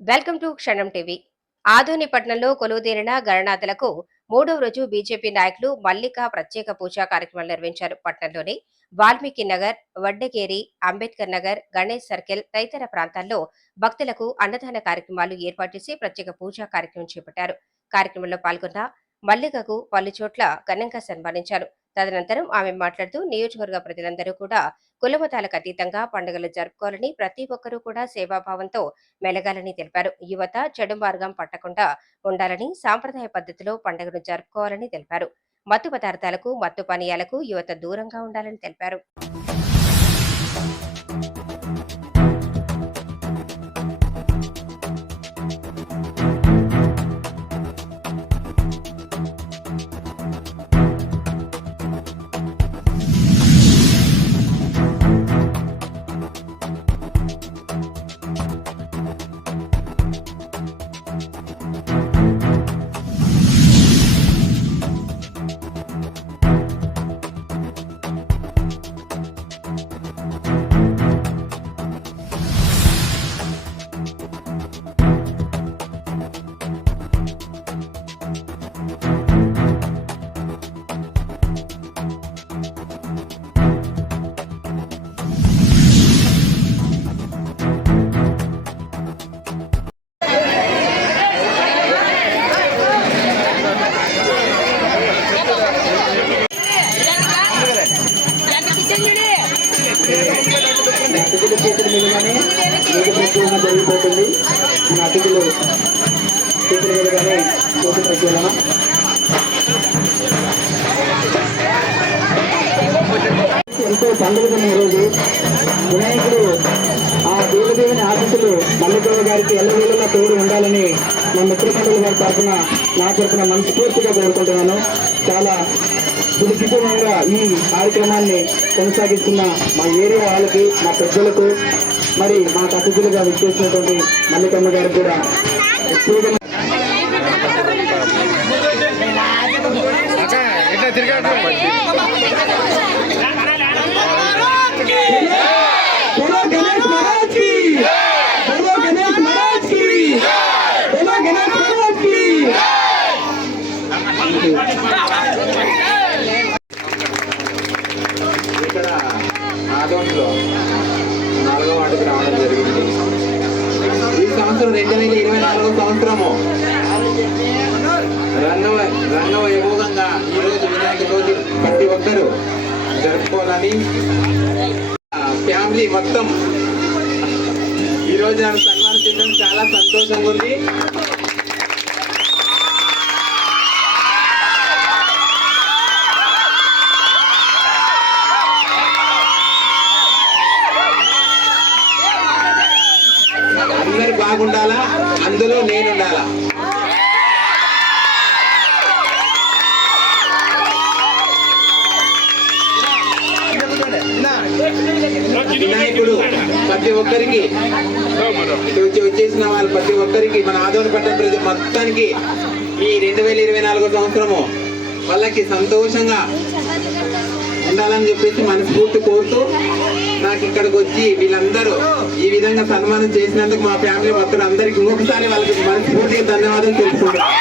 Welcome to క్షణం TV. Adoni పట్టణంలో కొలువుదీరిన గణనాథులకు మూడవ రోజు బీజేపీ నాయకులు మల్లిక ప్రత్యేక పూజా కార్యక్రమాలు నిర్వహించారు. పట్టణంలోని వాల్మీకి నగర్, వడ్డకేరి, అంబేద్కర్ నగర్, గణేష్ సర్కిల్ తదితర ప్రాంతాల్లో భక్తులకు అన్నదాన కార్యక్రమాలు ఏర్పాటు చేసి ప్రత్యేక పూజా కార్యక్రమం చేపట్టారు. కార్యక్రమంలో పాల్గొన్న మల్లికకు పలు చోట్ల ఘనంగా సన్మానించారు. తదనంతరం ఆమె మాట్లాడుతూ నియోజకవర్గ ప్రజలందరూ కూడా కులమతాలకు అతీతంగా పండుగలు జరుపుకోవాలని, ప్రతి ఒక్కరూ కూడా సేవాభావంతో మెలగాలని తెలిపారు. యువత చెడు మార్గం పట్టకుండా ఉండాలని, సాంప్రదాయ పద్ధతిలో పండుగను జరుపుకోవాలని తెలిపారు. మత్తు పదార్థాలకు, మత్తు పానీయాలకు యువత దూరంగా ఉండాలని తెలిపారు. అతిథుల చేతుల మీదుగానే నీటి ప్రక్షాళన జరిగిపోతుంది. మన అతిథులు చేతుల మీదుగానే నీటి ప్రక్షాళన. ఎంతో పండుగ రోజు వినాయకుడు ఆ దేవదేవుని ఆశీస్సులు మల్లికవ్వ గారికి ఎల్లవేళలా తోడు ఉండాలని మా మిత్రమండలి గారి తరఫున నా తరఫున మనస్ఫూర్తిగా కోరుకుంటున్నాను. చాలా సురక్షితంగా ఈ కార్యక్రమాన్ని కొనసాగిస్తున్న మా ఏరియా వాళ్ళకి, మా పెద్దలకు, మరి మాకు అతిథులుగా విచ్చేసినటువంటి మల్లికమ్మ గారికి కూడా ఇక్కడ ఆదోన్లో 4వ వార్డుకు రావడం జరిగింది. ఈ సంవత్సరం 2024 సంవత్సరము రంగవైభోగంగా ఈరోజు వినాయక చవితి ప్రతి ఒక్కరూ జరుపుకోవాలని ఫ్యామిలీ మొత్తం ఈరోజు నాకు సన్మానం చేయడం చాలా సంతోషంగా ఉంది. అందరు బాగుండాలా, అందులో నేనుండాలా. వినాయకుడు ప్రతి ఒక్కరికి వచ్చేసిన వాళ్ళు ప్రతి ఒక్కరికి మన ఆదోని పట్టణ ప్రజలు మొత్తానికి ఈ 2024 సంవత్సరము వాళ్ళకి సంతోషంగా ఉండాలని చెప్పేసి మనస్ఫూర్తి కోరుతూ నాకు ఇక్కడికి వచ్చి వీళ్ళందరూ ఈ విధంగా సన్మానం చేసినందుకు మా ఫ్యామిలీ మొత్తం అందరికి ఇంకొకసారి వాళ్ళకి మనస్ఫూర్తిగా ధన్యవాదాలు తెలుసుకుంటాం.